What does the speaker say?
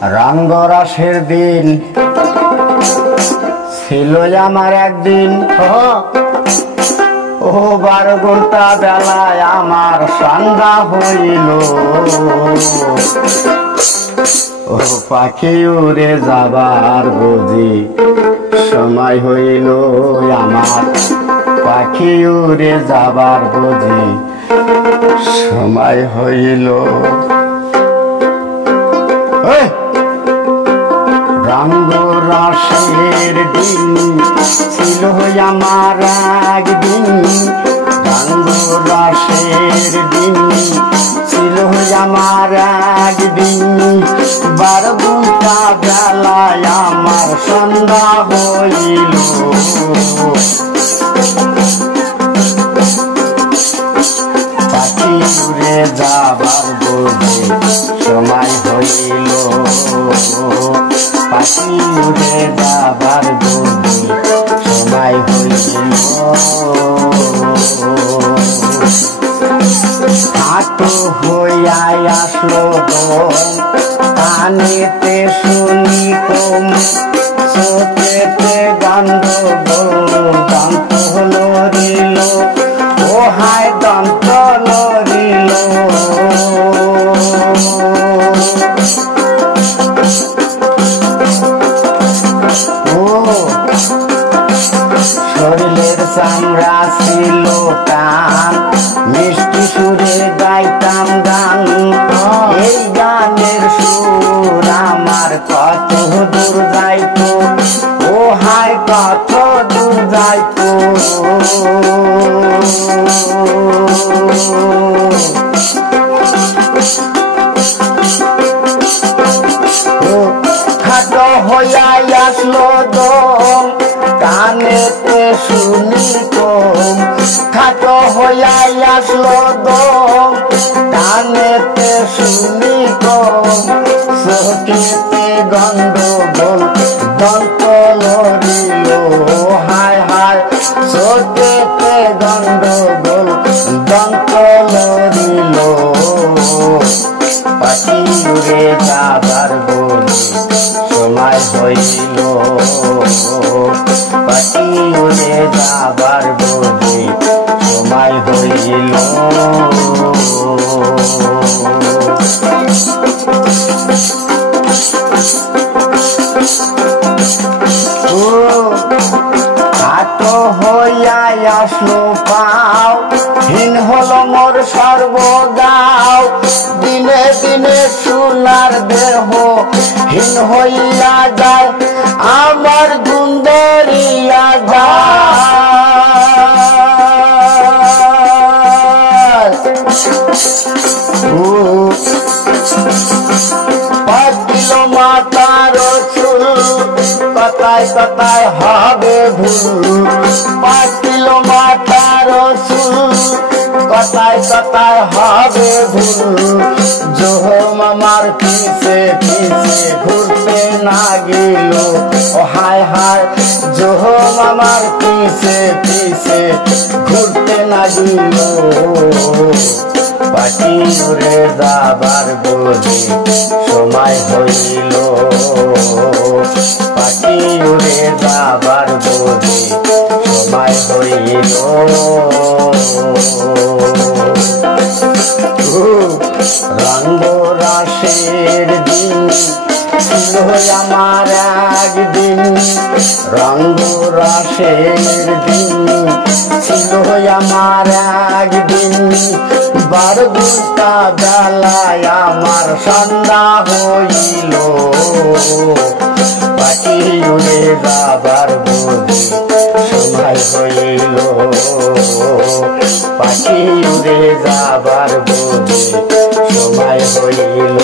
রঙ্গরসের দিন ছিল আমার একদিন, ও 12 ঘন্টা বেলায় আমার সন্ধ্যা হইল। ও পাখি উড়ে যাবার বুঝি সময় হইল আমার, পাখি উড়ে যাবার বুঝি সময় হইল। রঙ্গরসের দিন ছিল আমার একদিন, রঙ্গরসের দিন ছিল আমার একদিন, 12 ঘন্টা বেলায় আমার সন্ধ্যা হইল। পাখি উড়ে যাবার বুঝি সময় হইল, পাখি উড়ে যাবার বুঝি সময় হইল। হাঁটু হইয়া আসলো কানেতে শুনি কম, চোখেতে গন্ধগোল, দন্ত লড়িল, ও হায় দন্ত লড়িল। শরীরের চামড়া ছিল টান, মিষ্টি সুরে গাইতাম গান, এই গানের সুর আমার কত দূর যাইতো, ও হায় কত দূর যাইতো। খাটো হইয়া আসলো দম, কানেতে শুনি কম, খাটো হইয়া আসলো দম, কানেতে শুনি কম, চোখেতে গন্ধগোল, দন্ত লড়িল, হায় হায় চোখেতে গন্ধগোল, দন্ত লড়িল। পাখি উড়ে যাবার বুঝি সময় হইল, পাখি উড়ে যাবার বুঝি সময় হইল। খাটো হইয়া আসলো পাও, হীন হলো মোর সর্বগাও, দিনে দিনে সোনার দেহ হীন হইয়া যায়, আমার গুন্দরিয়া যায়। পাতিল মাতার চুল, কথায় কথায় হবে ভুল, পাতিল মাতার চুল, কথায় কথায় হবে ভুল, জোহম আমার পিছে পিছে ঘুরতে না গেল, ও হায় হায় জোহম আমার পিছে পিছে ঘুরতে না গেল। পাখি উড়ে যাবার বুঝি সময় হইল, পাখি উড়ে যাবার বুঝি সময় হইল। রঙ্গরসের দিন ছিল আমার একদিন, রঙ্গরসের দিন ছিল আমার একদিন, 12 ঘন্টা বেলায় আমার সন্ধ্যা হইল। পাখি উড়ে যাবার বুঝি সময় হইল, পাখি উড়ে যাবার বুঝি সময় হইল।